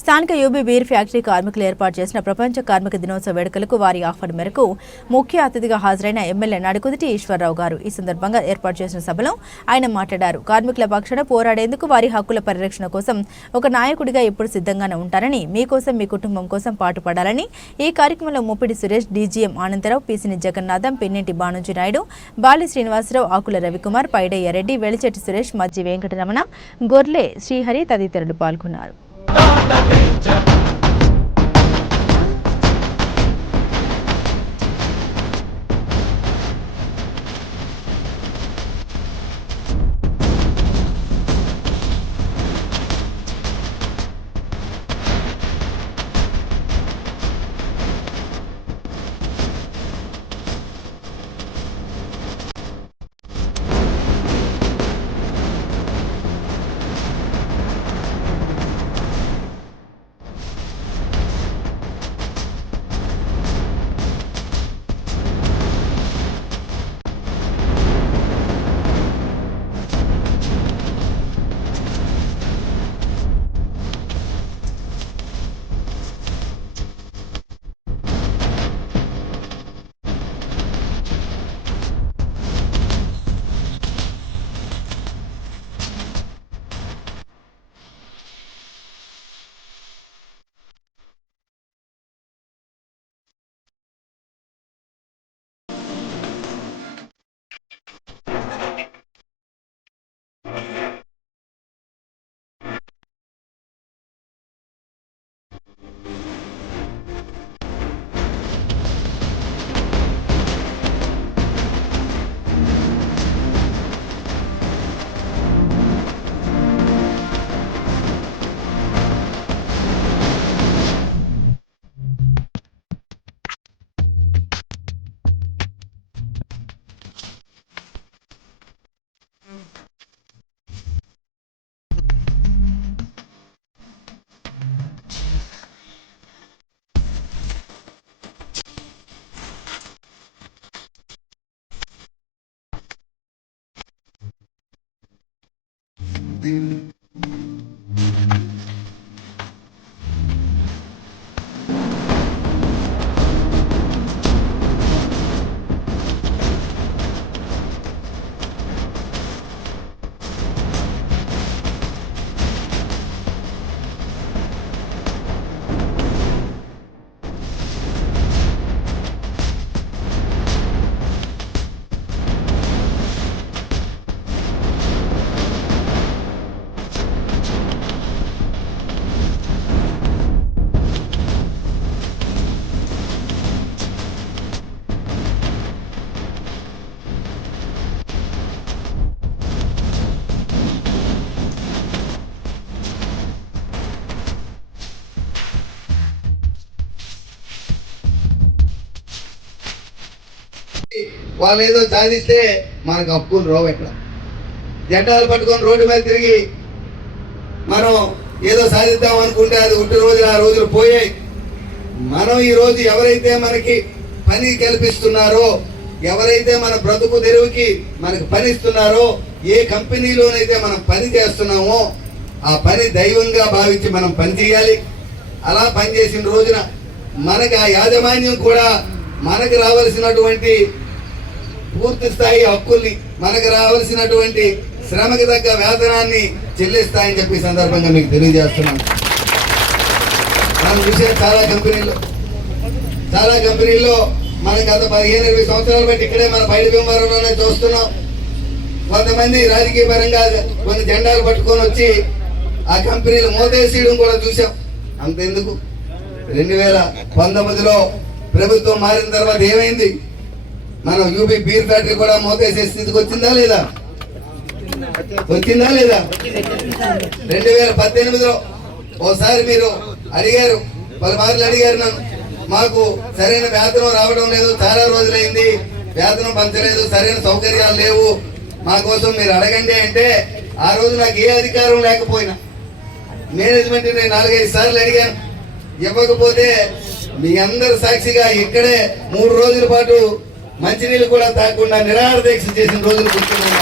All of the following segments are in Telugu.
స్థానిక యూబీ బీర్ ఫ్యాక్టరీ కార్మికులు ఏర్పాటు చేసిన ప్రపంచ కార్మిక దినోత్సవ వేడుకలకు వారి ఆహ్వానం మేరకు ముఖ్య అతిథిగా హాజరైన ఎమ్మెల్యే నడుకుదిటి ఈశ్వరరావు గారు ఈ సందర్భంగా ఏర్పాటు చేసిన సభలో ఆయన మాట్లాడారు. కార్మికుల పక్షాన పోరాడేందుకు వారి హక్కుల పరిరక్షణ కోసం ఒక నాయకుడిగా ఎప్పుడు సిద్ధంగానే ఉంటారని, మీకోసం మీ కుటుంబం కోసం పాటుపడాలని ఈ కార్యక్రమంలో ముప్పిడి సురేష్, డీజీఎం ఆనందరావు, పీసిని జగన్నాథం, పిన్నింటి బానుజీ నాయుడు, బాలి శ్రీనివాసరావు, ఆకుల రవికుమార్, పైడయ్య రెడ్డి, వెలిచెట్టి సురేష్, మజ్జి వెంకటరమణ, గొర్లె శ్రీహరి తదితరులు పాల్గొన్నారు. వాళ్ళు ఏదో సాధిస్తే మనకు హక్కులు రావు. ఎక్కడ జెండాలు పట్టుకొని రోడ్డు మీద తిరిగి మనం ఏదో సాధిద్దాం అనుకుంటే అది ఒకటి రోజులు ఆ రోజులు పోయాయి. మనం ఈరోజు ఎవరైతే మనకి పని కల్పిస్తున్నారో, ఎవరైతే మన బ్రతుకు తెరువుకి మనకు పని ఇస్తున్నారో, ఏ కంపెనీలోనైతే మనం పని చేస్తున్నామో ఆ పని దైవంగా భావించి మనం పని చేయాలి. అలా పనిచేసిన రోజున మనకి ఆ యాజమాన్యం కూడా మనకు రావాల్సినటువంటి పూర్తి స్థాయి హక్కుల్ని, మనకు రావాల్సినటువంటి శ్రమకి తగ్గ వేతనాన్ని చెల్లిస్తాయని చెప్పి సందర్భంగా మీకు తెలియజేస్తున్నాను. మనం చూసే చాలా కంపెనీల్లో మనం గత 15-20 సంవత్సరాలు బట్టి ఇక్కడే మన బయట భీమవరంలోనే చూస్తున్నాం. కొంతమంది రాజకీయ పరంగా కొన్ని జెండాలు పట్టుకొని వచ్చి ఆ కంపెనీలు మూతేసేయడం కూడా చూసాం. అంతెందుకు 2019లో ప్రభుత్వం మారిన తర్వాత ఏమైంది? మనం యూబీ బీర్ ఫ్యాక్టరీ కూడా మూతేసే స్థితికి వచ్చిందా లేదా? 2018లో ఓసారి మీరు అడిగారు, పలుమార్లు అడిగారు నన్ను, మాకు సరైన వేతనం రావడం లేదు, చాలా రోజులైంది, వేతనం పంచలేదు, సరైన సౌకర్యాలు లేవు, మా కోసం మీరు అడగండి అంటే ఆ రోజు నాకు ఏ అధికారం లేకపోయినా మేనేజ్మెంట్ నేను 4-5 సార్లు అడిగాను. ఇవ్వకపోతే మీ అందరు సాక్షిగా ఇక్కడే 3 రోజుల పాటు మంచినీళ్ళు కూడా తాగకుండా నిరాహార దీక్ష చేసిన రోజులు గుర్తున్నాయి.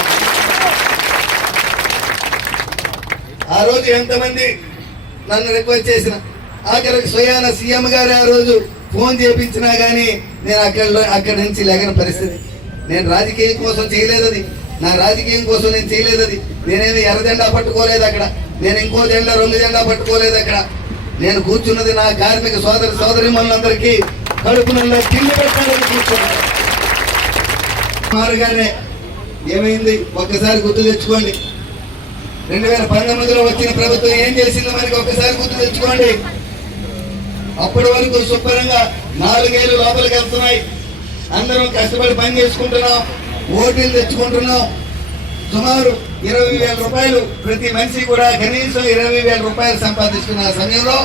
ఆ రోజు ఎంతమంది నన్ను రిక్వెస్ట్ చేసిన. ఆఖరికి స్వయాన సీఎం గారు ఆ రోజు ఫోన్ చేపించినా కానీ నేను అక్కడి నుంచి లేగని పరిస్థితి. నేను రాజకీయం కోసం చేయలేదు అది, నా రాజకీయం కోసం నేను చేయలేదు అది. నేనేమి ఎర్ర జెండా పట్టుకోలేదు అక్కడ, నేను ఇంకో జెండా రంగు జెండా పట్టుకోలేదు అక్కడ. నేను కూర్చున్నది నా కార్మిక సోదరిమణులందరికీ కడుపునల్లో తిండి పెట్టాలని కూర్చున్నాను. మారుగానే ఏమైంది ఒక్కసారి గుర్తు తెచ్చుకోండి. 2019లో వచ్చిన ప్రభుత్వం ఏం చేసిందో మనకి ఒక్కసారి గుర్తు తెచ్చుకోండి. అప్పటి వరకు శుభ్రంగా 4 ఏళ్ళు లోపలికి వెళ్తున్నాయి. అందరం కష్టపడి పని చేసుకుంటున్నాం, ఓటీలు తెచ్చుకుంటున్నాం. సుమారు 20,000 రూపాయలు ప్రతి మనిషి కూడా కనీసం 20,000 రూపాయలు సంపాదిస్తున్న సమయంలో